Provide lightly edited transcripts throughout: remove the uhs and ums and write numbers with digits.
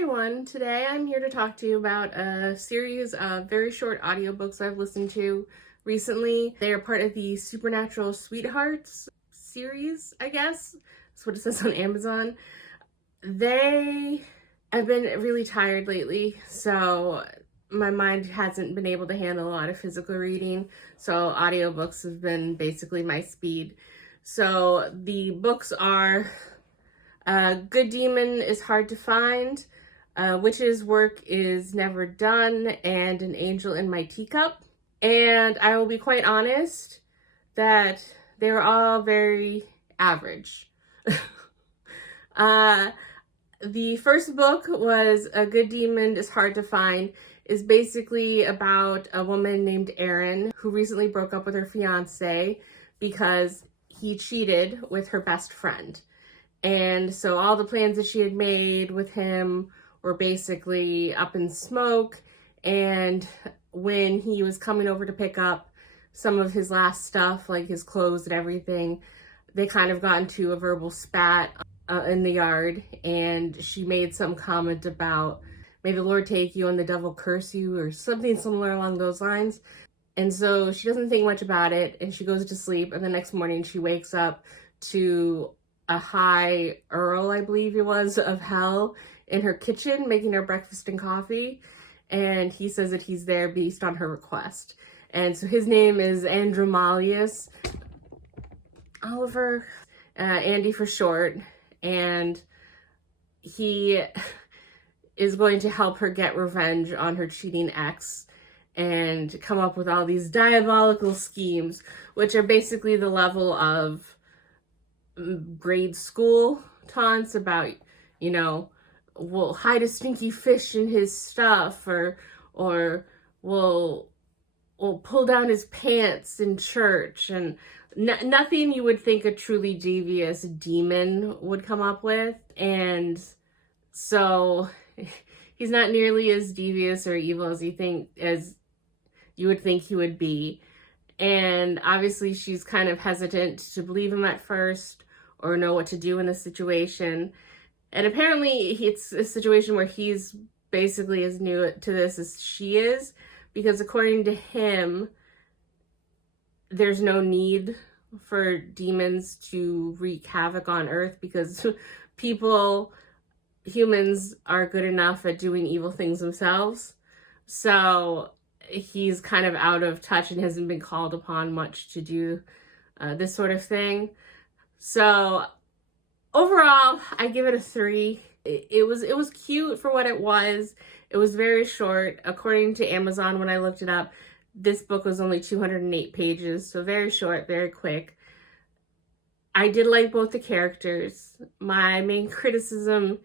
everyone. Today I'm here to talk to you about a series of very short audiobooks I've listened to recently. They are part of the Supernatural Sweethearts series, I guess. That's what it says on Amazon. I've been really tired lately, so my mind hasn't been able to handle a lot of physical reading, so audiobooks have been basically my speed. So the books are Good Demon is Hard to Find, Witch's Work is Never Done, and An Angel in My Teacup. And I will be quite honest that they were all very average. The first book was A Good Demon is Hard to Find, is basically about a woman named Erin who recently broke up with her fiance because he cheated with her best friend. And so all the plans that she had made with him were basically up in smoke. And when he was coming over to pick up some of his last stuff, like his clothes and everything, they kind of got into a verbal spat in the yard. And she made some comment about, "May the Lord take you and the devil curse you," or something similar along those lines. And so she doesn't think much about it, and she goes to sleep. And the next morning she wakes up to a high Earl, I believe it was, of hell in her kitchen, making her breakfast and coffee. And he says that he's there based on her request. And so his name is Andromalius Oliver, Andy for short. And he is going to help her get revenge on her cheating ex and come up with all these diabolical schemes, which are basically the level of grade school taunts about, we'll hide a stinky fish in his stuff, or we'll pull down his pants in church, and nothing you would think a truly devious demon would come up with. And so he's not nearly as devious or evil as you would think he would be. And obviously she's kind of hesitant to believe him at first or know what to do in the situation. And apparently it's a situation where he's basically as new to this as she is, because according to him, there's no need for demons to wreak havoc on Earth because humans are good enough at doing evil things themselves. So he's kind of out of touch and hasn't been called upon much to do this sort of thing. So overall, I give it a 3. It was cute for what it was. It was very short. According to Amazon, when I looked it up, this book was only 208 pages, so very short, very quick. I did like both the characters. My main criticism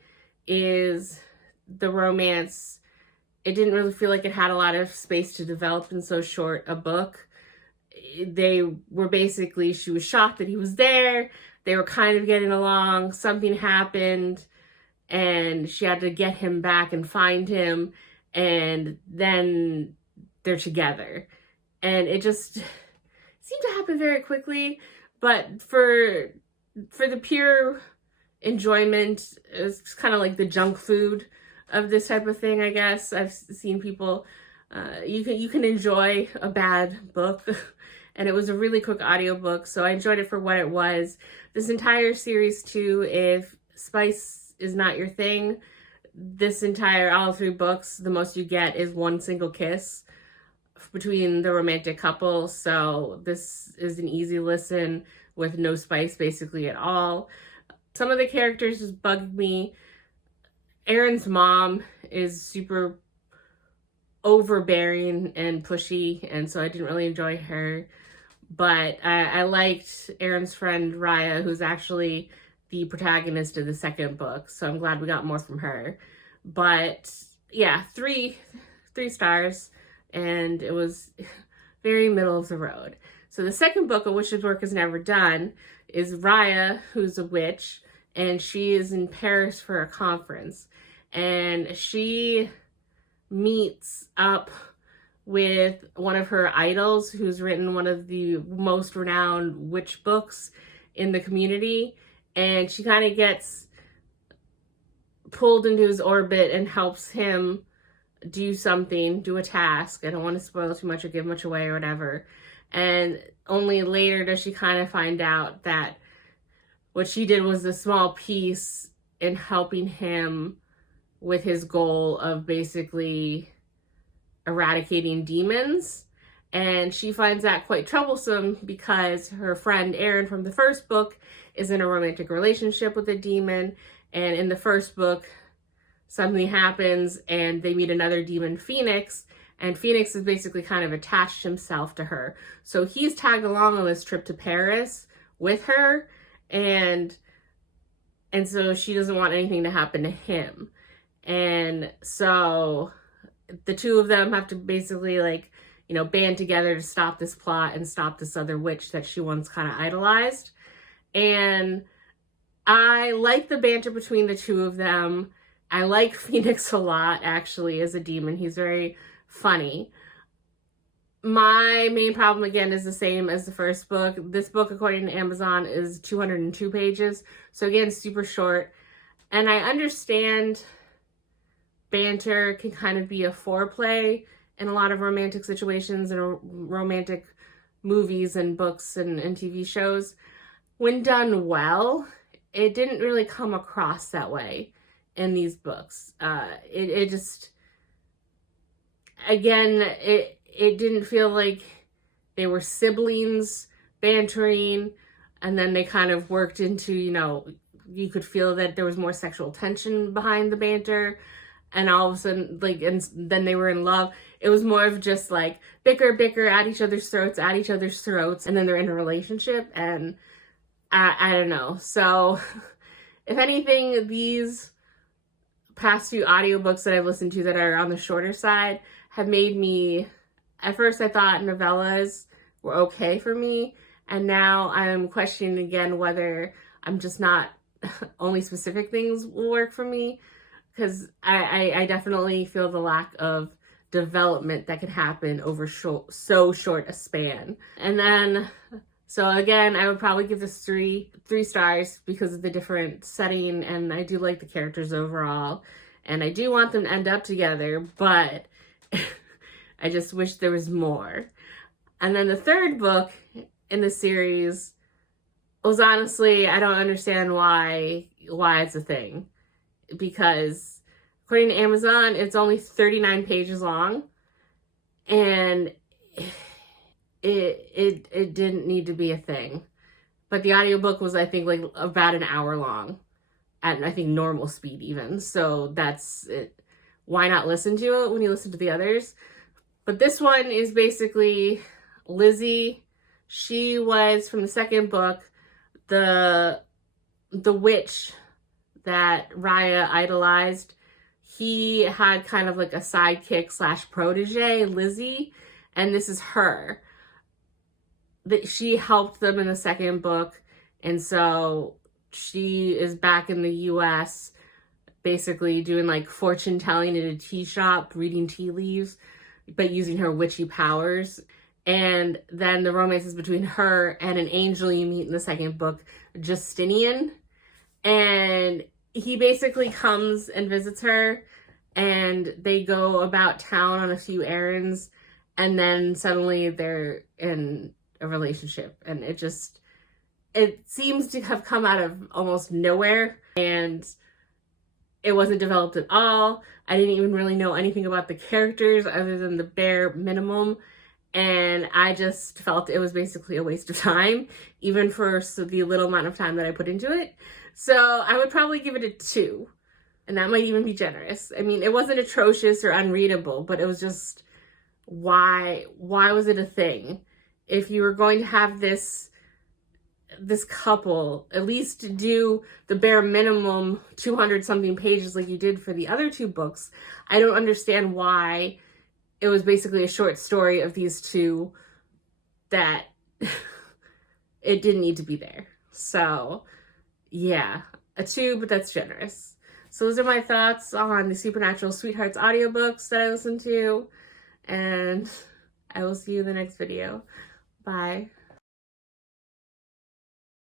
is the romance. It didn't really feel like it had a lot of space to develop in so short a book. She was shocked that he was there. They were kind of getting along. Something happened and she had to get him back and find him. And then they're together. And it just seemed to happen very quickly. But for the pure enjoyment, it's kind of like the junk food of this type of thing, I guess. I've seen people, you can enjoy a bad book. And it was a really quick audiobook, so I enjoyed it for what it was. This entire series too, if spice is not your thing, all 3 books, the most you get is one single kiss between the romantic couple. So this is an easy listen with no spice basically at all. Some of the characters just bugged me. Erin's mom is super overbearing and pushy, and so I didn't really enjoy her. But I liked Erin's friend Raya, who's actually the protagonist of the second book, so I'm glad we got more from her. But yeah, 3 stars, and it was very middle of the road. So the second book, A Witch's Work is Never Done, is Raya, who's a witch, and she is in Paris for a conference. And she meets up with one of her idols who's written one of the most renowned witch books in the community. And she kind of gets pulled into his orbit and helps him do a task. I don't want to spoil too much or give much away or whatever. And only later does she kind of find out that what she did was a small piece in helping him with his goal of basically eradicating demons. And she finds that quite troublesome because her friend Erin from the first book is in a romantic relationship with a demon. And in the first book, something happens and they meet another demon, Phoenix. And Phoenix has basically kind of attached himself to her. So he's tagged along on this trip to Paris with her. And so she doesn't want anything to happen to him. And so the two of them have to basically band together to stop this plot and stop this other witch that she once kind of idolized. And I like the banter between the two of them. I like Phoenix a lot, actually, as a demon. He's very funny. My main problem, again, is the same as the first book. This book, according to Amazon, is 202 pages. So again, super short. And I understand banter can kind of be a foreplay in a lot of romantic situations and romantic movies and books and TV shows. When done well, it didn't really come across that way in these books. It just, again, it didn't feel like they were siblings bantering, and then they kind of worked into, you could feel that there was more sexual tension behind the banter, and all of a sudden, and then they were in love. It was more of just bicker at each other's throats, and then they're in a relationship, and I don't know. So if anything, these past few audiobooks that I've listened to that are on the shorter side have made me, at first I thought novellas were okay for me, and now I'm questioning again whether I'm just not, only specific things will work for me, because I definitely feel the lack of development that can happen over so short a span. And then, so again, I would probably give this three stars because of the different setting, and I do like the characters overall, and I do want them to end up together, but I just wish there was more. And then the third book in the series was, honestly, I don't understand why it's a thing. Because according to Amazon, it's only 39 pages long, and it didn't need to be a thing. But the audiobook was, I think, about an hour long at, I think, normal speed even. So that's it. Why not listen to it when you listen to the others? But this one is basically Lizzie. She was, from the second book, the witch that Raya idolized. He had kind of a sidekick / protege, Lizzie, and this is her. That she helped them in the second book, and so she is back in the US basically doing fortune telling at a tea shop, reading tea leaves, but using her witchy powers. And then the romance is between her and an angel you meet in the second book, Justinian. And he basically comes and visits her, and they go about town on a few errands, and then suddenly they're in a relationship. And it seems to have come out of almost nowhere, and it wasn't developed at all. I didn't even really know anything about the characters other than the bare minimum. And I just felt it was basically a waste of time, even for the little amount of time that I put into it. So I would probably give it a 2. And that might even be generous. I mean, it wasn't atrocious or unreadable, but it was just, why was it a thing? If you were going to have this couple, at least do the bare minimum 200 something pages like you did for the other 2 books. I don't understand why it was basically a short story of these two that it didn't need to be there. So yeah, a 2, but that's generous. So those are my thoughts on the Supernatural Sweethearts audiobooks that I listened to, and I will see you in the next video. Bye.